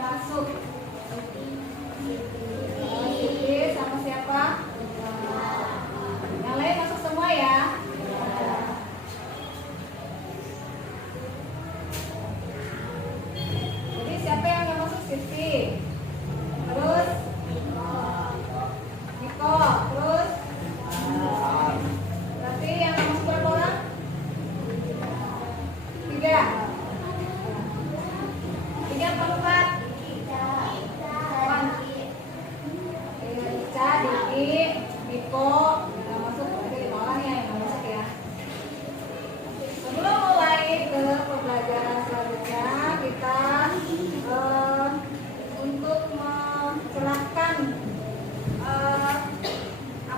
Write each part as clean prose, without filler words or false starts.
yang masuk? Siti sama siapa? Yang lain masuk semua ya? Jadi siapa yang masuk? Siti. Terus Niko. Terus berarti yang masuk berapa orang? 3. 3 apa 4? Ica, Diki, Niko, yang masuk ada 5 orang ya yang masuk ya. Sebelum mulai ke pembelajaran selanjutnya, kita untuk mencerahkan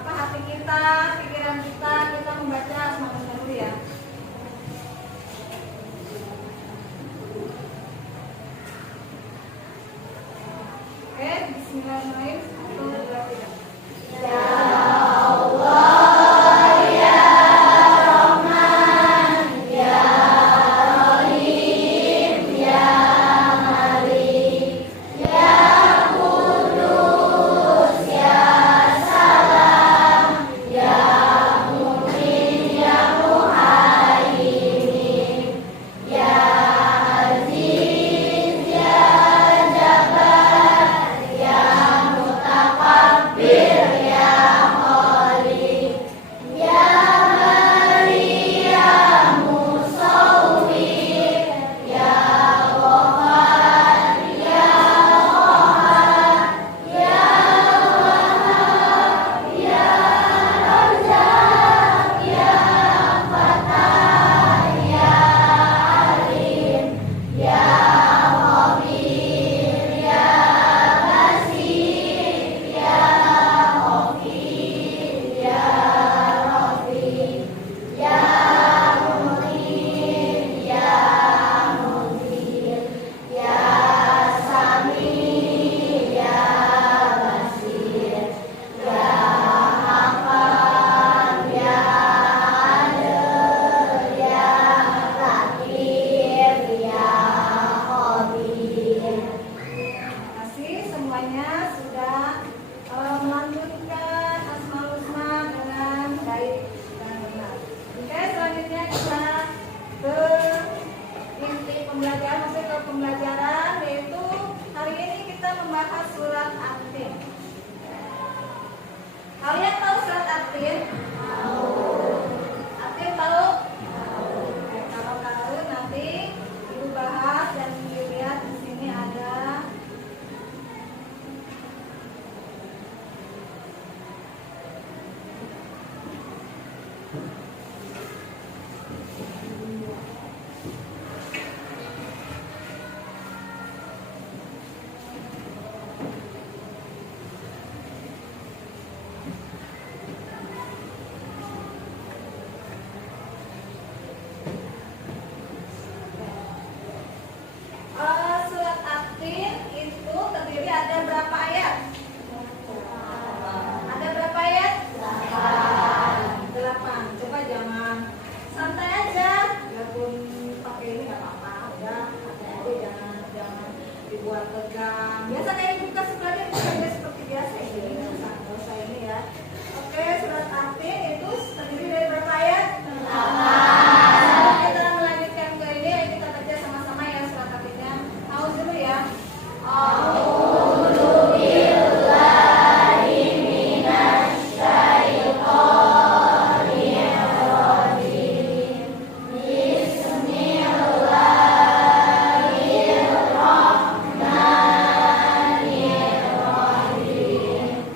hati kita, pikiran kita membaca Asmaul dulu ya. Oke, bismillahirrahmanirrahim. 1, 2, 3. Ya Allah, ya Rahman, ya Rahim, ya Malik, ya Kudus, ya Salam, ya Mu'min, ya Muhaimin, ya Aziz, ya Jabbar, ya Mutakabbir, ya Khaliq, ya Bari, ya Musawwir, ya Ghafar, ya Qahhar, ya Wahhab, ya Razzaq, ya Fattah, ya Alim, ya Khabir, ya Basir, ya Ghafir, ya Rafiq, ya Muhim, ya Mudhir, ya Sami, ya Basir, ya Hakam, ya Adil, ya Latif, ya Khabir. Terima kasih semuanya sudah melanjutkan Asmaul Husna dengan baik dan benar. Oke, selanjutnya kita ke inti pembelajaran, masuk ke pembelajaran, yaitu hari ini kita membahas surat At-Tin. Kalian tahu surat At-Tin? At-Tin tahu? Oke, kalau tahu nanti Ibu bahas dan dilihat di sini ada surat At-Tin itu terdiri ada berapa ayat? Ada berapa ayat? 8. Coba jangan santai aja, biarpun pakai ini nggak apa-apa, udah hati-hati, jangan dibuat tegang. Biasa kayak buka sebenarnya bukan seperti biasa ini, nggak usah ini ya. Oke, surat At-Tin itu terdiri dari berapa ayat? 8. Kita melanjutkan ke ini, ayo kita baca sama-sama ya surat At-Tinnya. Tahu dulu ya. A'udzu billahi minasy syaithanir rajim. Bismillahirrahmanirrahim.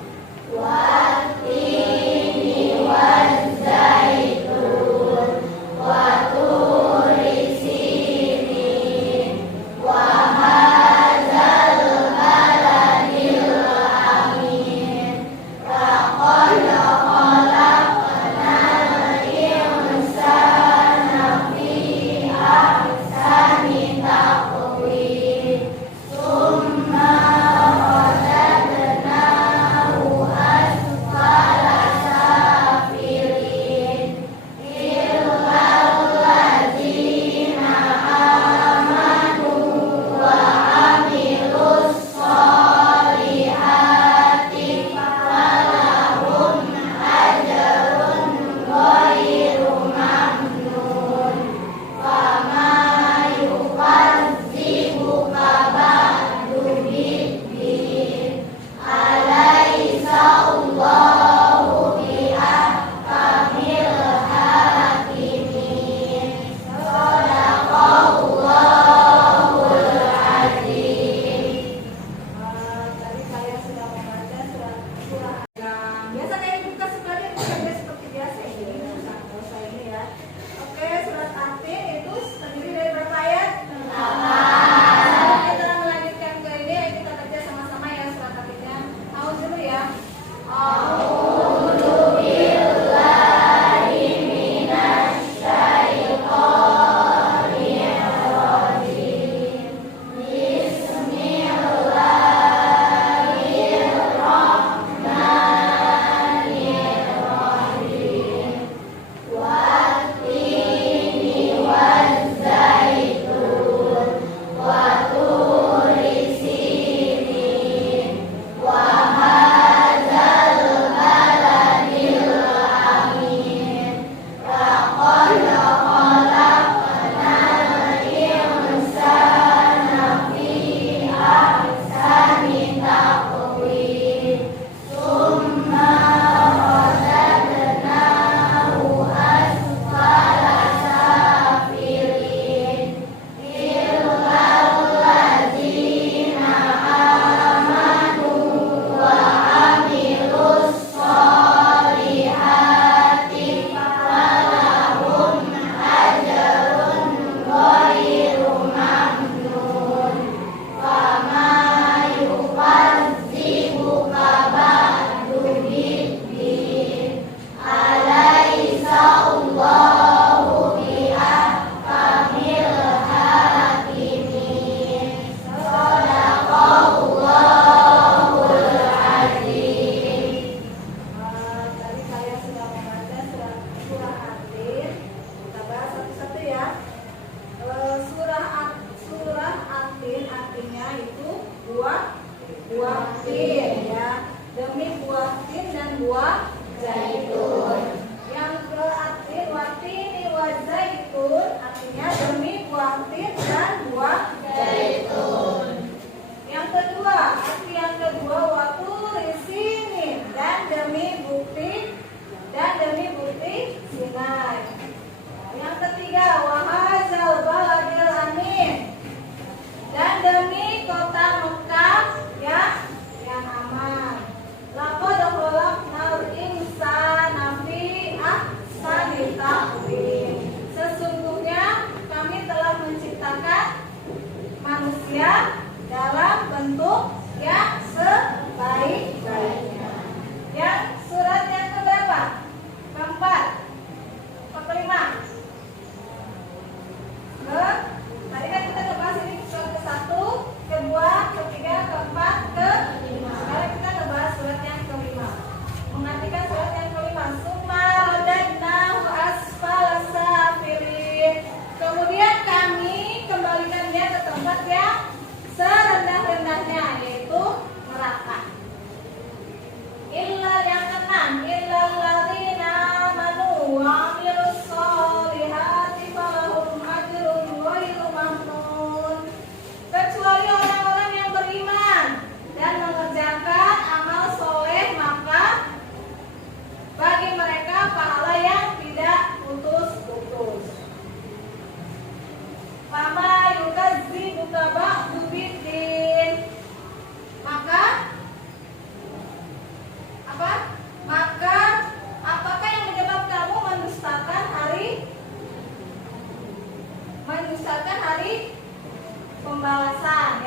Wat-tini waz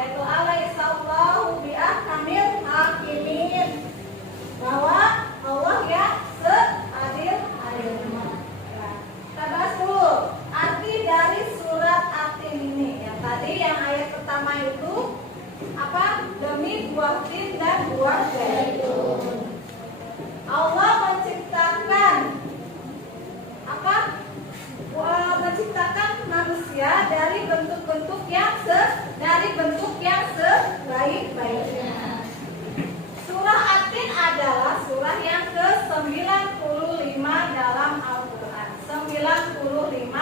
yaitu alaihissallahu biahkamil hakimin, bahwa Allah ya seadil-adilnya. Ya. Kita bahas dulu arti dari surat At-Tin ini. Yang tadi yang ayat pertama itu apa? Demi buah tin dan buah zaitun. Allah menciptakan apa? Menciptakan manusia dari bentuk-bentuk yang sebaik-baiknya. Surah At-Tin adalah surah yang ke-95 dalam Al-Quran. 95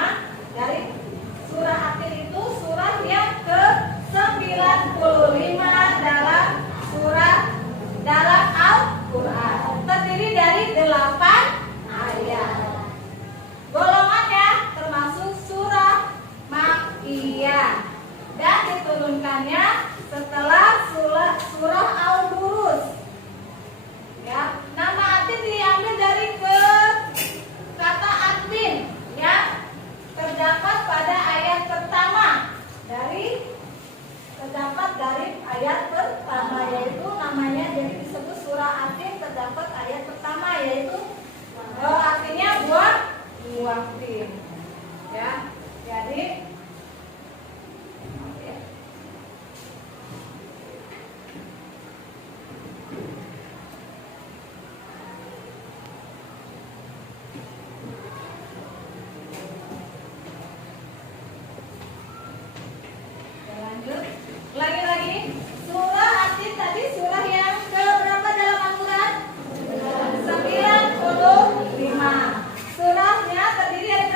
dari surah At-Tin itu surah yang ke-95 dalam Al-Quran. Terdiri dari 8 ayat. Golongannya termasuk surah Makkiyah dan diturunkannya setelah surah Al-Buruz. Ya, nama At-Tin diambil dari kata At-Tin yang terdapat pada ayat pertama ayat pertama, yaitu namanya jadi disebut surah At-Tin, terdapat ayat pertama yaitu artinya buah tin. Ya, jadi lagi surah At-Tin tadi surah yang ke berapa dalam Al-Quran? 95. Surahnya terdiri dari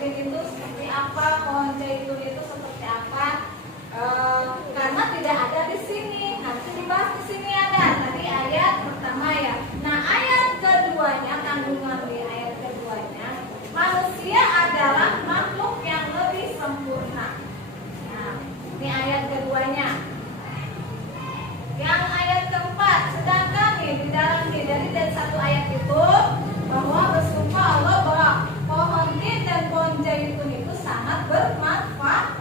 jasmin itu seperti apa, pohon zaitun itu seperti apa. Karena tidak ada di sini, nanti dibahas di sini ada. Tadi ayat pertama ya. Nah ayat keduanya, kandungan di ayat keduanya, manusia adalah makhluk yang lebih sempurna. Nah, ini ayat keduanya. Yang ayat keempat, sedangkan di dalam dari satu ayat itu bahwa bersumpah Allah bahwa pohon tin dan pohon zaitun itu sangat bermanfaat.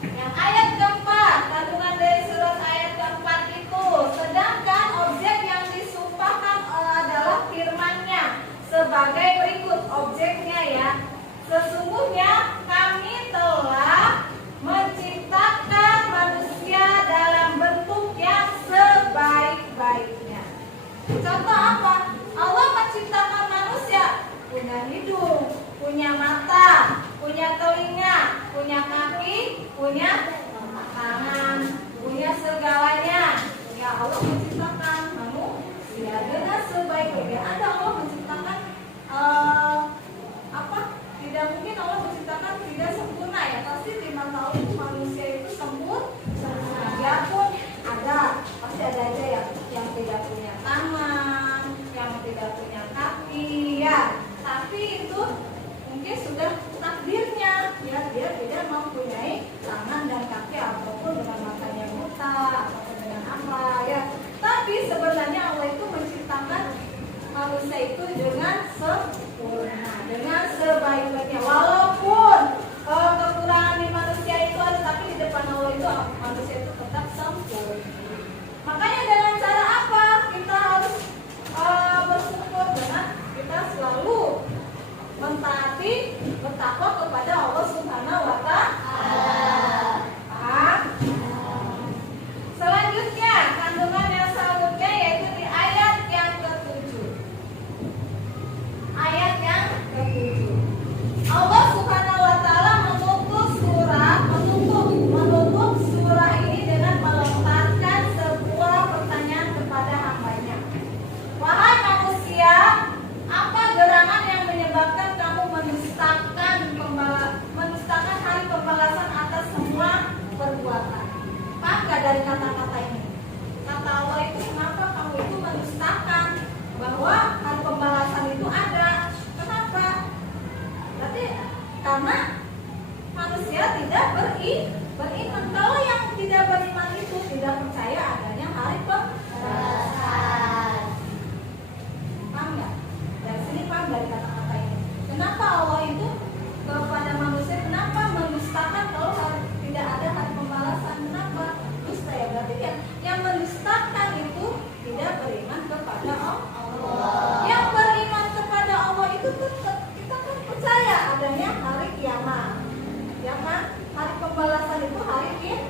Yang ayat keempat, kandungan dari surat ayat keempat itu, sedangkan objek yang disumpahkan adalah firman-Nya sebagai berikut objeknya ya. Sesungguhnya kami telah menciptakan manusia dalam bentuk yang sebaik-baiknya. Contoh apa? Allah menciptakan manusia punya hidung, punya mata, punya telinga, punya kaki, punya tangan, punya segalanya. Ya Allah menciptakan manusia dengan sebaik-baiknya. Ada Allah menciptakan apa? Tidak mungkin Allah menciptakan tidak sempurna ya. Pasti di mata Allah manusia itu sempurna. Biarpun ada, pasti ada aja yang tidak punya tangan, yang tidak punya kaki ya. Tapi itu mungkin sudah takdirnya ya, dia tidak mempunyai tangan dan kaki ataupun dengan matanya buta ataupun dengan apa ya. Tapi sebenarnya Allah itu menciptakan manusia itu dengan sempurna, dengan sebaik-baiknya. Walaupun kekurangan di manusia itu ada, tapi di depan Allah itu manusia itu tetap sempurna. Makanya dengan cara apa kita harus bersyukur? Dengan kita selalu mentaati, bertakwa kepada Allah Subhanahu wa Ta'ala. Paham? Selanjutnya, kandungan yang selanjutnya yaitu di ayat yang ke-7. Ayat yang ke-7. Allah Subhanahu wa Ta'ala menutup surah ini dengan melontarkan sebuah pertanyaan kepada hambanya. Wahai manusia, apa gerangan yang menyebabkan kamu mendustakan hari pembalasan atas semua perbuatan? Paham gak dari kata-kata ini? Kata Allah itu, kenapa kamu itu mendustakan bahwa hari pembalasan itu ada? Kenapa? Berarti karena manusia tidak beriman. Kalau yang tidak beriman itu tidak percaya adanya hari pembalasan. Paham gak? Dari sini paham dari kata-kata ini. Kenapa Allah itu kepada manusia, kenapa mendustakan kalau tidak ada hari pembalasan? Kenapa? Dusta ya, berarti yang mendustakan itu tidak beriman kepada Allah. Yang beriman kepada Allah itu tetap kita kan percaya adanya hari kiamat, ya kan? Hari pembalasan itu hari kiamat.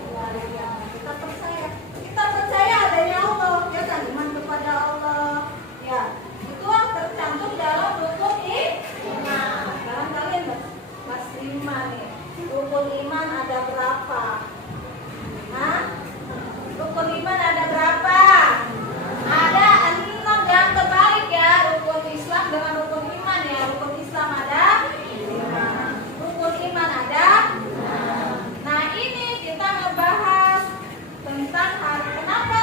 Kita percaya adanya Allah, ya kan? Iman kepada Allah, ya. Itulah tercantum dalam rukun iman. Sekarang kalian bahas iman nih. Rukun iman ada berapa? Hah? Rukun iman ada berapa? Ada 6 yang terbalik ya. Rukun Islam dengan rukun iman ya. Rukun Islam ada 5. Rukun iman ada 6. Nah ini kita ngebahas tentang hari. Kenapa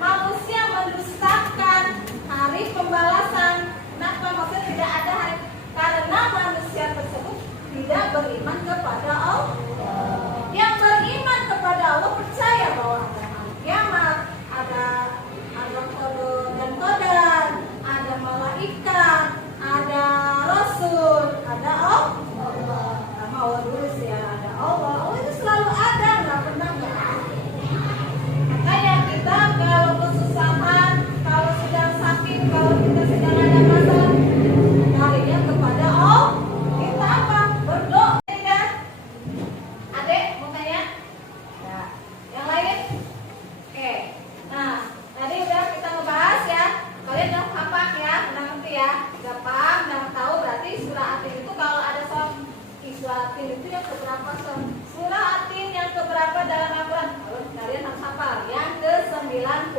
manusia mendustakan hari pembalasan? Kenapa maksudnya tidak ada hari? Karena manusia tersebut tidak beriman kepada Allah. Yang beriman kepada Allah percaya bahwa ada hari kiamat, ada qada dan qadar, ada malaikat, ada rasul, ada Allah. Sama Allah dulu sih ya, ada Allah. Allah itu selalu ada, nggak pernah nggak ada. Makanya kita kalau kesusahan, kalau sedang sakit, kalau kita sedang ada masalah, carinya kepada Allah. Kita apa? Berdoa kan? Adek mau tanya? Ya. Yang lain? Oke. Nah, tadi udah kita ngebahas ya. Kalian udah paham ya, udah ngerti ya. Udah paham, udah tahu berarti surah Atin itu kalau ada soal surah Atin itu yang keberapa soal? Surah Atin yang keberapa dalam Al-Quran? Kalian harus hafal. Yang ke-95.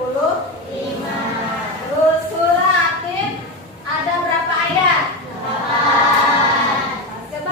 Terus surah Atin ada berapa ayat? 8.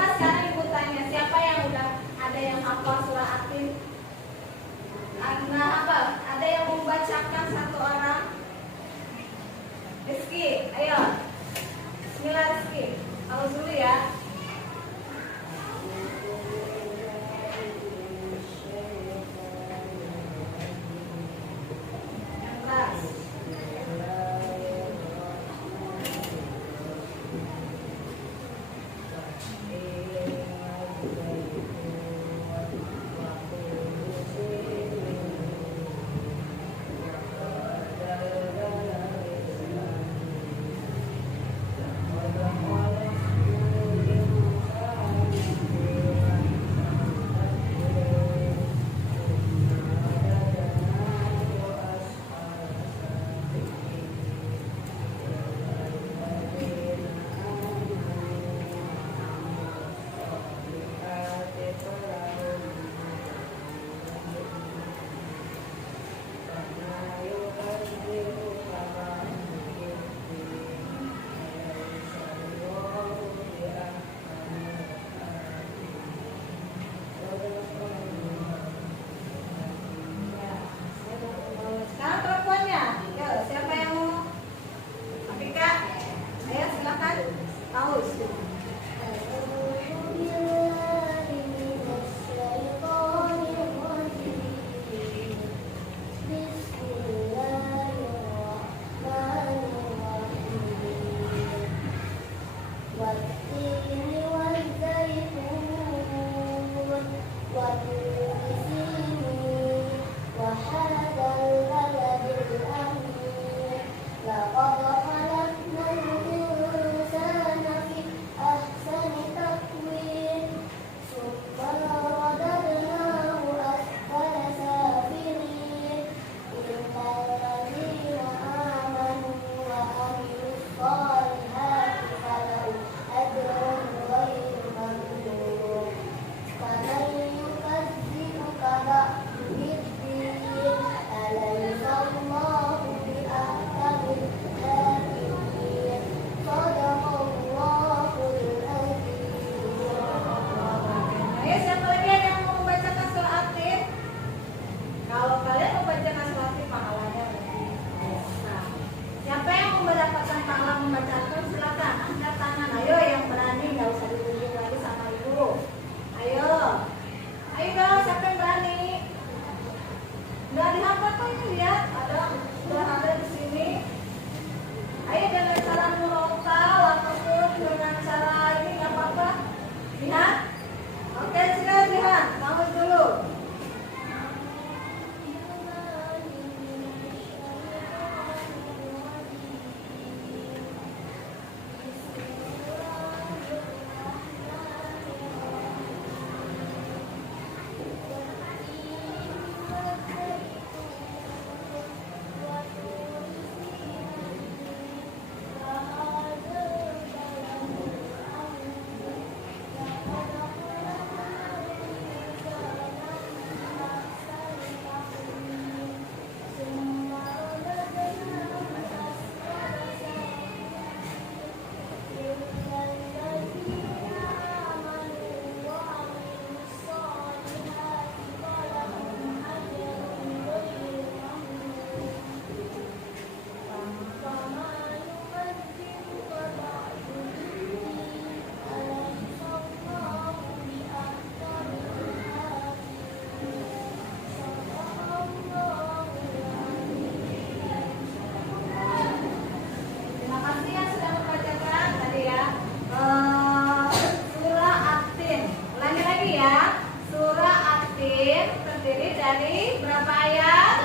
Jadi berapa ayat?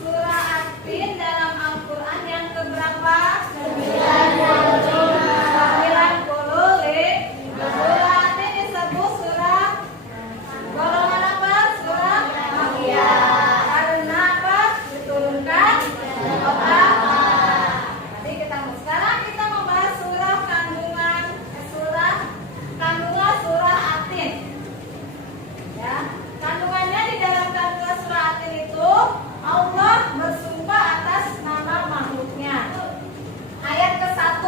Surah At-Tin dalam Al-Quran yang keberapa? 90. Surah At-Tin disebut surah golongan apa? Surah Makkiyah. Karena apa? Diturunkan Jadi sekarang kita membahas surah kandungan surah At-Tin. Ya, kandungannya di dalam kandungan surah At-Tin itu Allah bersumpah atas nama makhluknya. Ayat ke-1,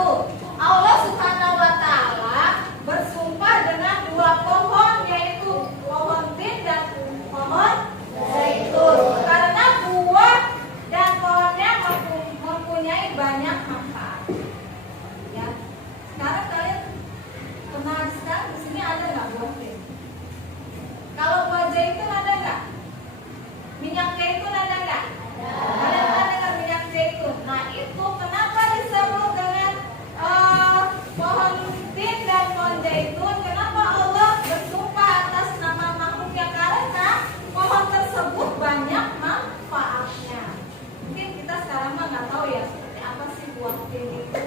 Allah Subhanahu wa taala bersumpah dengan dua pohon, yaitu pohon tin dan pohon zaitun. Karena buah dan pohonnya mempunyai banyak manfaat. Ya. Sekarang kalian pernah sekarang di sini ada nggak buah tin? Kalau buah zaitun ada nggak? Minyak zaitun ada nggak? Ada nggak minyak zaitun? Nah itu kenapa disebut dengan pohon tin dan pohon zaitun? Kenapa Allah bersumpah atas nama makhluknya? Karena pohon tersebut banyak manfaatnya. Mungkin kita sekarang mah nggak tahu ya seperti apa sih buah tin itu,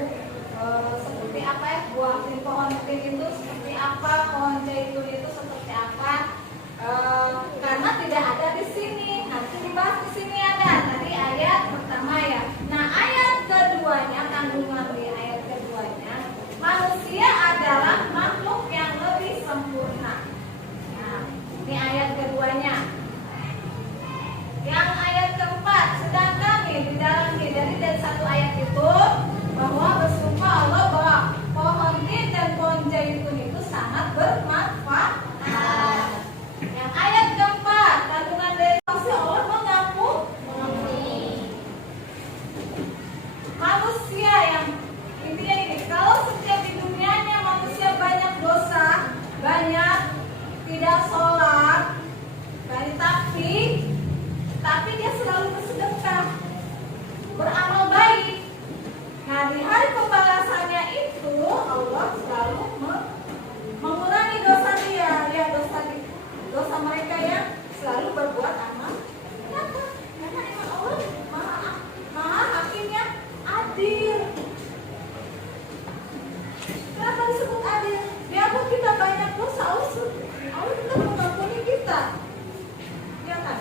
seperti apa ya buah tin, pohon tin itu seperti apa, pohon zaitun itu seperti apa. Karena tidak ada di sini, nanti dibahas di sini ada. Tadi ayat pertama ya. Nah ayat keduanya, kandungan di ayat keduanya, manusia adalah makhluk yang lebih sempurna. Nah ini ayat keduanya. Yang ayat keempat, sedangkan di dalam dari satu ayat itu bahwa bersumpah Allah bahwa pohon tin dan pohon zaitun itu sangat bermanfaat. Yang ayat keempat, kandungan dari kasih Allah mengampuni manusia. Yang intinya ini, kalau setiap di dunianya manusia banyak dosa, banyak tidak sholat, banyak tapi dia selalu bersedekah, beramal baik. Nah di hari pembalasannya itu Allah selalu mengurangi dosa dia, ya dosa mereka yang selalu berbuat amal. Kenapa? Karena memang Allah maha hakimnya adil. Kenapa disebut adil? Biarpun kita banyak dosa, Allah tetap mengampuni kita. Ya kan?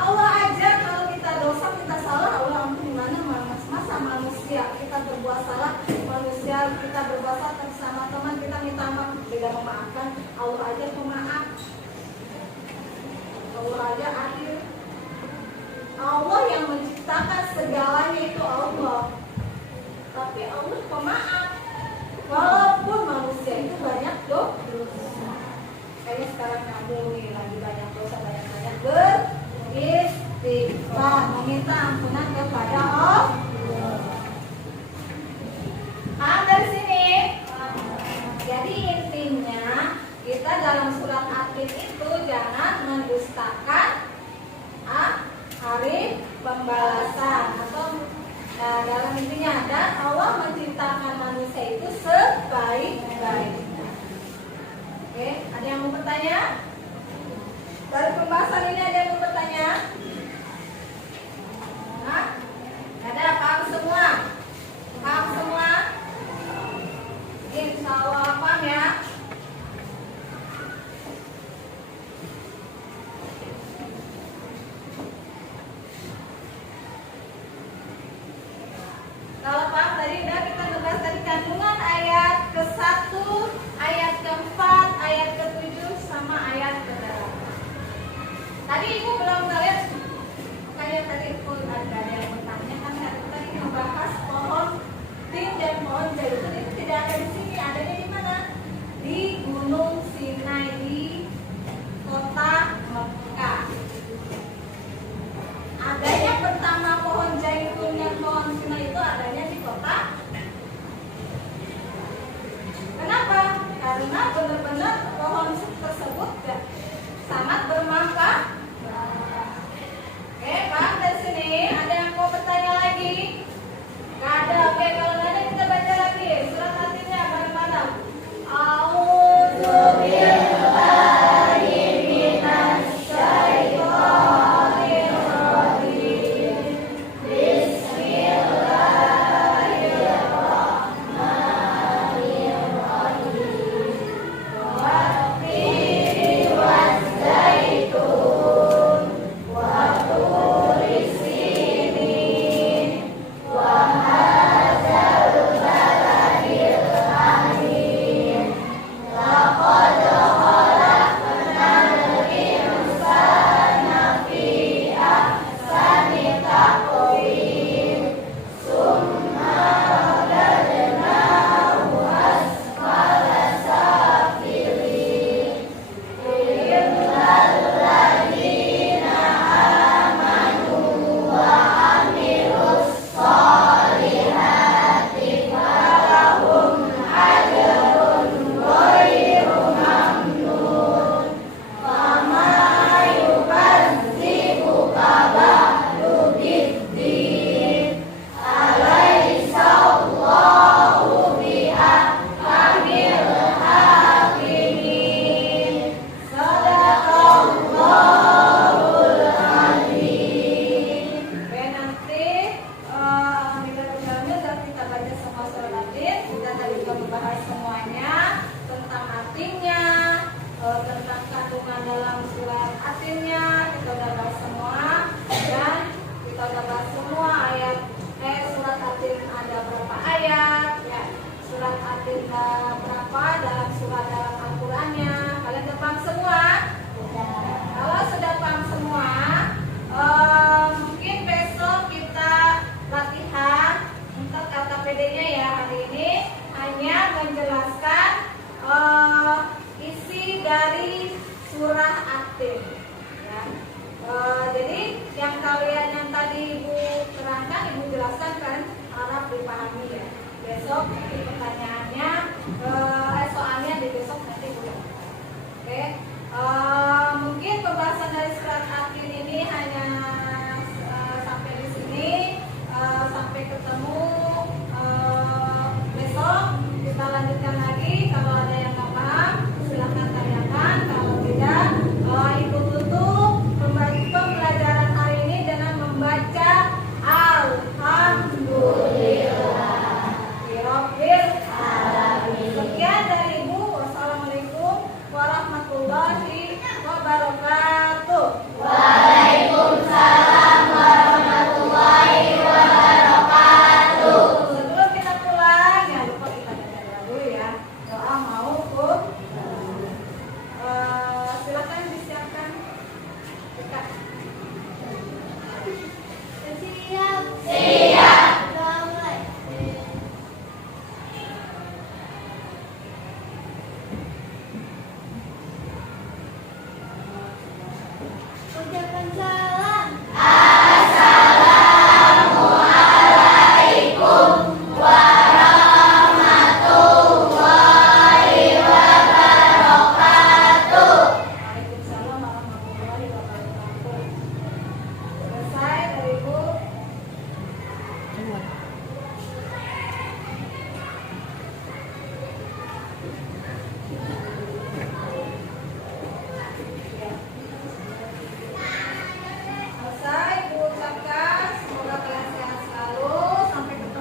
Allah aja kalau kita dosa, kita salah, Allah ampuni. Mana masa manusia kita berbuat salah, manusia kita berbuat salah sama teman kita minta maaf, tidak memaafkan. Allah aja pemaaf. Allah aja adil. Allah yang menciptakan segalanya itu Allah. Tapi Allah pemaaf. Walaupun manusia itu banyak dosa. Kayaknya sekarang kamu nih lagi banyak dosa, banyak beristighfar, meminta ampunan kepada Allah. Paham dari sini? Jadi intinya kita dalam surat At-Tin itu jangan mendustakan hari pembalasan atau dalam intinya, dan Allah menciptakan manusia itu sebaik-baiknya. Oke, ada yang mau bertanya? Dari pembahasan ini ada yang mau bertanya? Nah, ada, paham semua? Paham semua? Insya Allah paham ya? Kalau paham tadi udah kita membahas dari kandungan ayat ke-1, ayat ke-4, ayat ke-7 sama ayat ke-8. Tadi ibu belum kalian dalam surat Atinnya kita udah bahas semua, dan kita udah bahas semua ayat surat Atin ada berapa ayat ya, surat Atin berapa dalam surat dalam Al-Qur'annya. Kalian udah paham semua? Kalau sudah paham semua, mungkin besok kita latihan untuk LKPD-nya ya. Hari ini hanya menjelaskan isi dari surah Atin ya. Jadi yang kalian yang tadi Ibu terangkan, Ibu jelaskan kan harap dipahami ya. Besok nanti pertanyaannya